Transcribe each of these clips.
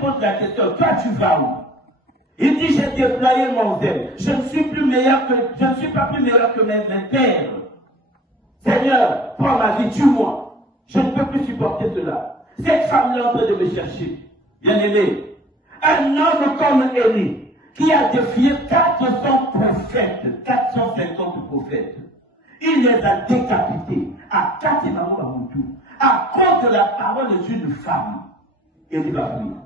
pose la question, toi tu vas où? Il dit, j'ai déployé mon zèle. Je ne suis pas plus meilleur que mes pères. Seigneur, prends ma vie, tue-moi. Je ne peux plus supporter cela. Cette femme est en train de me chercher. Bien-aimé, un homme comme Élie, qui a défié 400 prophètes, 450 prophètes, il les a décapités à Katimamouamoutou à cause de la parole d'une femme. Élie va fuir.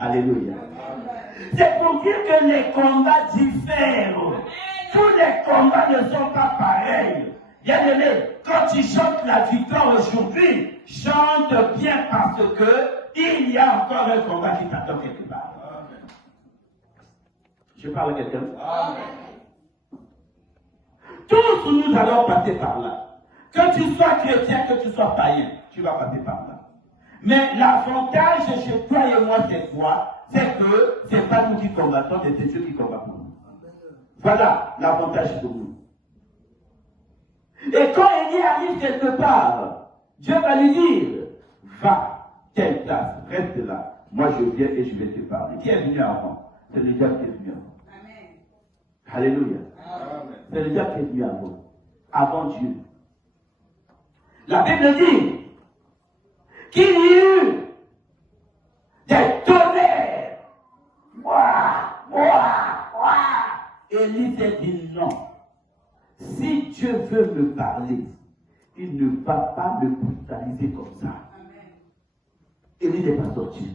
Alléluia. C'est pour dire que les combats diffèrent. Tous les combats ne sont pas pareils. Bien-aimé, quand tu chantes la victoire aujourd'hui, chante bien parce que il y a encore un combat qui t'attend quelque part. Je parle à quelqu'un. Tous nous allons passer par là. Que tu sois chrétien, que tu sois païen, tu vas passer par là. Mais l'avantage chez toi et moi cette fois, c'est que ce n'est pas nous qui combattons, mais c'est Dieu qui combat pour nous. Voilà l'avantage pour nous. Et quand Élie arrive quelque part, Dieu va lui dire, va, telle place, reste là. Moi je viens et je vais te parler. Qui est venu avant? C'est le diable qui est venu avant. Amen. Alléluia. Amen. C'est le diable qui est venu avant Dieu. La Bible dit qu'il y eut des tonnerres. Élie s'est dit non. Si Dieu veut me parler, il ne va pas me brutaliser comme ça. Élie n'est pas sorti.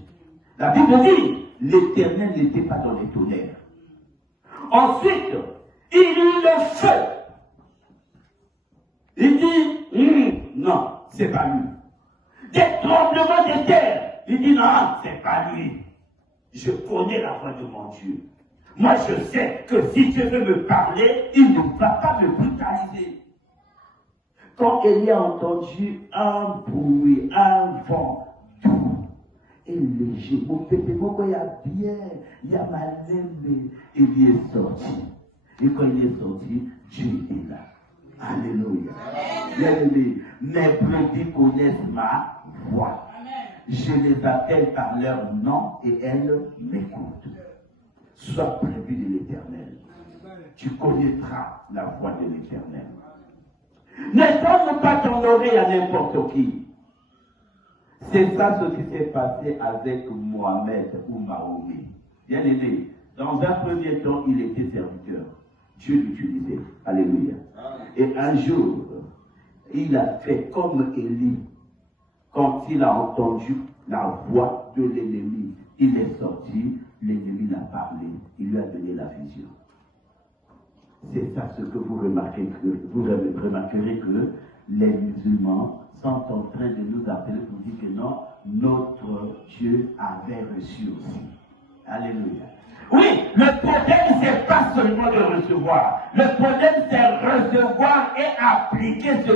La Bible dit, l'Éternel n'était pas dans les tonnerres. Ensuite, il eut le feu. Il dit, non, c'est pas lui. Des tremblements de terre. Il dit, non, c'est pas lui. Je connais la voix de mon Dieu. Moi, je sais que si Dieu veut me parler, il ne va pas me brutaliser. Quand Élie a entendu un bruit, un vent doux et léger, mon pépé, il y a bien, il y a mal aimé, il est sorti. Et quand il est sorti, Dieu est là. Alléluia. Bien-aimé, mes brebis connaissent ma voix. Je les appelle par leur nom et elles m'écoutent. Sois prévu de l'Éternel. Tu connaîtras la voix de l'Éternel. Ne donne pas ton oreille à n'importe qui. C'est ça ce qui s'est passé avec Mohamed ou Mahomet. Bien aimé, dans un premier temps, il était serviteur. Dieu l'utilisait. Alléluia. Et un jour, il a fait comme Élie. Quand il a entendu la voix de l'ennemi, il est sorti, l'ennemi l'a parlé, il lui a donné la vision. C'est ça ce que vous remarquerez que les musulmans sont en train de nous appeler pour dire que non, notre Dieu avait reçu aussi. Alléluia. Oui, le problème, c'est pas seulement de recevoir. Le problème, c'est recevoir et appliquer ce que